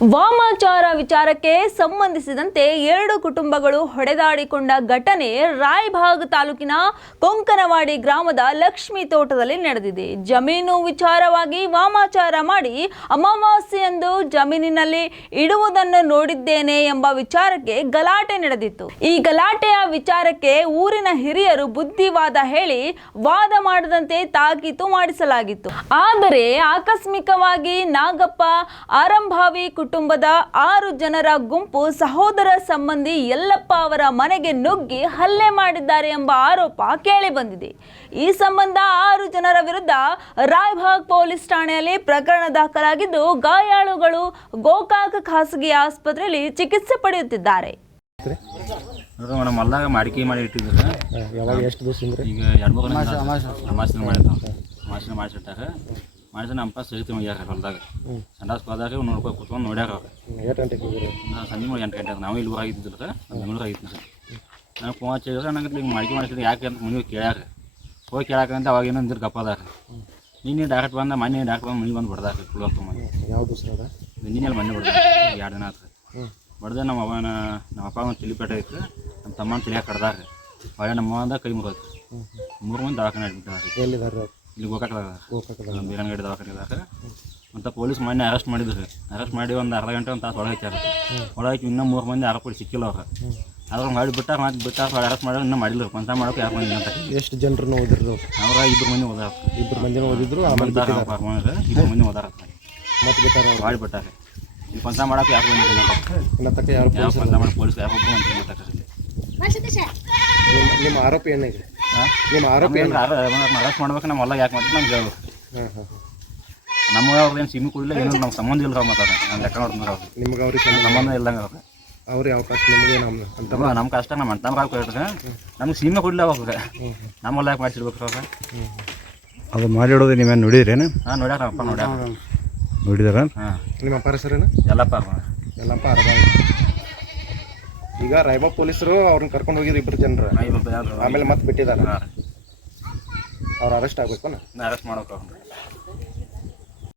ವಾಮಾಚಾರ ವಿಚಾರಕ್ಕೆ ಸಂಬಂಧಿಸಿದಂತೆ ಎರಡು ಕುಟುಂಬಗಳು ಹೊಡೆದಾಡಿಕೊಂಡ ಘಟನೆ ರಾಯಬಾಗ್ ತಾಲೂಕಿನ ಕೊಂಕನವಾಡಿ ಗ್ರಾಮದ ಲಕ್ಷ್ಮಿ ತೋಟದಲ್ಲಿ ನಡೆದಿದೆ. ಜಮೀನು ವಿಚಾರವಾಗಿ ವಾಮಾಚಾರ ಮಾಡಿ ಅಮಾವಾಸ್ಯೆಯಂದು ಜಮೀನಿನಲ್ಲಿ ಇಡುವುದನ್ನು ನೋಡಿದ್ದೇನೆ ಎಂಬ ವಿಚಾರಕ್ಕೆ ಗಲಾಟೆ ನಡೆದಿತ್ತು. ಈ ಗಲಾಟೆಯ ವಿಚಾರಕ್ಕೆ ಊರಿನ ಹಿರಿಯರು ಬುದ್ಧಿವಾದ ಹೇಳಿ ವಾದ ಮಾಡದಂತೆ ತಾಕೀತು ಮಾಡಿಸಲಾಗಿತ್ತು. ಆದರೆ ಆಕಸ್ಮಿಕವಾಗಿ ನಾಗಪ್ಪ ಆರಂಭಾವಿ ಕುಟುಂಬದ 6 ಜನರ ಗುಂಪು ಸಹೋದರ ಸಂಬಂಧಿ ಯಲ್ಲಪ್ಪ ಅವರ ಮನೆಗೆ ನುಗ್ಗಿ ಹಲ್ಲೆ ಮಾಡಿದ್ದಾರೆ ಎಂಬ ಆರೋಪ ಕೇಳಿಬಂದಿದೆ. ಈ ಸಂಬಂಧ 6 ಜನರ ವಿರುದ್ಧ ರಾಯಬಾಗ್ ಪೊಲೀಸ್ ಠಾಣೆಯಲ್ಲಿ ಪ್ರಕರಣ ದಾಖಲಾಗಿದ್ದು, ಗಾಯಾಳುಗಳು ಗೋಕಾಕ್ ಖಾಸಗಿ ಆಸ್ಪತ್ರೆಯಲ್ಲಿ ಚಿಕಿತ್ಸೆ ಪಡೆಯುತ್ತಿದ್ದಾರೆ. ಮಲ್ಲಾಗ ಮಾಡಿಕೆ ಮಾಡಿ ಇಟ್ಟಿದ್ರು. ಯಾವಾಗ ಎಷ್ಟು ದಿವಸ ಈಗ 2-3 ಅಮಾಸೆ ಮಾಡಿಸಿಟ್ಟಾಗ ಮಾಡಿದ್ರೆ ನಮ್ಮ ಸಹಿತ ಹೋಗ್ಯಾರ ಹೊಲ್ದಾಗ ಸಂಡಾಸ್ ಹೋದಾಗ ನೋಡ್ಕೊ ಕೂತ್ಕೊಂಡು ನೋಡ್ಯಾರ ಅವ್ರು. ಸಂಜೆ 8 ಗಂಟೆ ನಾವು ಇಲ್ಲಿ ಆಗಿದ್ದಿಲ್ಲ, ಬೆಂಗಳೂರು ಆಗಿತ್ತು ಸರ್. ನಾನು ಫೋನ್ ಹಚ್ಚಿದ್ರೆ ನಂಗೆ ಹಿಂಗೆ ಮಾಡಿಕೆ ಮಾಡಿಸಿದ್ರೆ ಯಾಕೆ ಅಂತ ಮನೆಗೆ ಕೇಳ್ಯಾರ. ಹೋಗಿ ಕೇಳಾಕಂತ ಅವಾಗ ಏನೋ ಅಂದಿರು ಗಪ್ಪದಾರ. ನೀನು ಡಾಕ್ಟರ್ ಬಂದ ಮನೆ ಡಾಕ್ಟರ್ ಬಂದು ಮನೆ ಬಂದು ಬಡ್ದಾರ ಕುಳ್ಳು ತೊಗೊಂಡು. ಯಾವುದು ಸರ್? ನಿನ್ನೆಲ್ಲಿ ಮನೆ ಬಡ್ದ 2 ದಿನ ಆಯ್ತು. ಬಡ್ದೆ ನಮ್ಮ ಅಪ್ಪ ಒಂದು ತಿಲಿಪೇಟೆ ಇತ್ತು, ನಮ್ಮ ತಮ್ಮನ ತಿಲಿಯಾಗ ಕಡ್ದಾರ. ಹೊಳೆ ನಮ್ಮ ಅಂದ ಕೈ ಮುರಿದು 3 ಮಂದಿ ದವಾಖಾನೆ ಅಡ್ಮಿಟ್ ಎಲ್ಲಿದ್ದಾರೆ? ಇಲ್ಲಿ ಗೋಕಾಕದಾಗ ಬೀರನಗಡಿ ದವಾಖಾನೆದಾಗ. ಮತ್ತು ಪೊಲೀಸ್ ಮೊನ್ನೆ ಅರೆಸ್ಟ್ ಮಾಡಿದ್ರು. ಅರೆಸ್ಟ್ ಮಾಡಿ ಒಂದು ಅರ್ಧ ಗಂಟೆ ಒಂದು ತಾಸು ಒಳಗೆ ಹಾಕ್ಯಾರ. ಒಳಗೆ ಹಾಕಿ ಇನ್ನೂ 3 ಮಂದಿ ಆರೋಪಿ ಸಿಕ್ಕಿಲ್ಲ ಅವ್ರು. ಅದ್ರ ಮಾಡಿ ಬಿಟ್ಟಾರ ಅರೆಸ್ಟ್ ಮಾಡಿ ಇನ್ನೂ ಮಾಡಿಲ್ಲ. ಪಂಚ ಮಾಡೋಕೆ 2 ಮಂದಿ ಅಂತ. ಎಷ್ಟು ಜನರನ್ನು ಓದಿದ್ರು ಅವ್ರ 2 ಮಂದಿ ಓದಾರ. 2 ಮಂದಿನ ಓದಿದ್ರು. 2 ಮಂದಿ ಓದಾರ ಮತ್ತೆ ಬಿಟ್ಟಾರ ಮಾಡಿ ಬಿಟ್ಟಾರ. ಇಲ್ಲಿ ಪಂಚ ಮಾಡೋಕೆ 2 ಮಂದಿ ಇನ್ನ ತಕ್ಕ ಯಾರು ಪಂಚ ಮಾಡಿ ಪೊಲೀಸ್ ಯಾಕೆ ನಿಮ್ಮ ಆರೋಪ ಏನಾಗಿದೆ? ನಿಮ್ಮ ಆರೋಪ ಏನು? ಅರೆಸ್ಟ್ ಮಾಡ್ಬೇಕು. ನಮ್ಮ ಹೊಲ ಯಾಕೆ ಮಾಡ್ತೀವಿ ನಮ್ಗೆ ಹೇಳ್ಬೇಕು. ನಮ್ಗೆ ಅವ್ರು ಏನು ಸಿಮಿ ಕೊಡಲಿಲ್ಲ, ಏನು ನಮ್ಮ ಸಂಬಂಧ ಇಲ್ಲ. ಮಾತಾಡ ನಾನು ಲೆಕ್ಕ ನೋಡ್ತಾರೆ ಅವ್ರು. ನಿಮ್ಗೆ ಅವ್ರಿಗೆ ಸಂಬಂಧ ಇಲ್ಲಂಗೆ ಅವ್ರು. ಅವ್ರು ಯಾವ ಕಾಸ್ಟ್ ನಿಮಗೆ ಅಂತ ನಮ್ಮ ಕಷ್ಟ ನಮ್ಮ ಅಣ್ಣ ಕೊಡ್ತಾರೆ. ನಮ್ಗೆ ಸೀಮೆ ಕೊಡಲಿಲ್ಲ ಅವಾಗ. ನಮ್ಮ ಹೊಲ ಯಾಕೆ ಮಾಡಿಸಿರ್ಬೇಕು ಅವ್ರು. ಅದು ಮಾಡಿಡೋದು ನೀವೇನು ನೋಡಿದ್ರೇನು? ಹಾಂ ನೋಡ್ಯಾರ ಅಪ್ಪ ನೋಡಿದಾರ. ಹಾಂ ನಿಮ್ಮ ಅಪ್ಪ ಹೆಸರೇನು? ಯಲ್ಲಪ್ಪ ಅರ್ಧ. ಈಗ ರಾಯಬಾಗ್ ಪೊಲೀಸರು ಅವ್ರನ್ನ ಕರ್ಕೊಂಡು ಹೋಗಿದ್ರು 2 ಜನರು. ಆಮೇಲೆ ಮತ್ತೆ ಬಿಟ್ಟಿದ್ದಾರೆ. ಅವ್ರು ಅರೆಸ್ಟ್ ಆಗ್ಬೇಕು. ಅರೆಸ್ಟ್ ಮಾಡ್ಬೇಕು.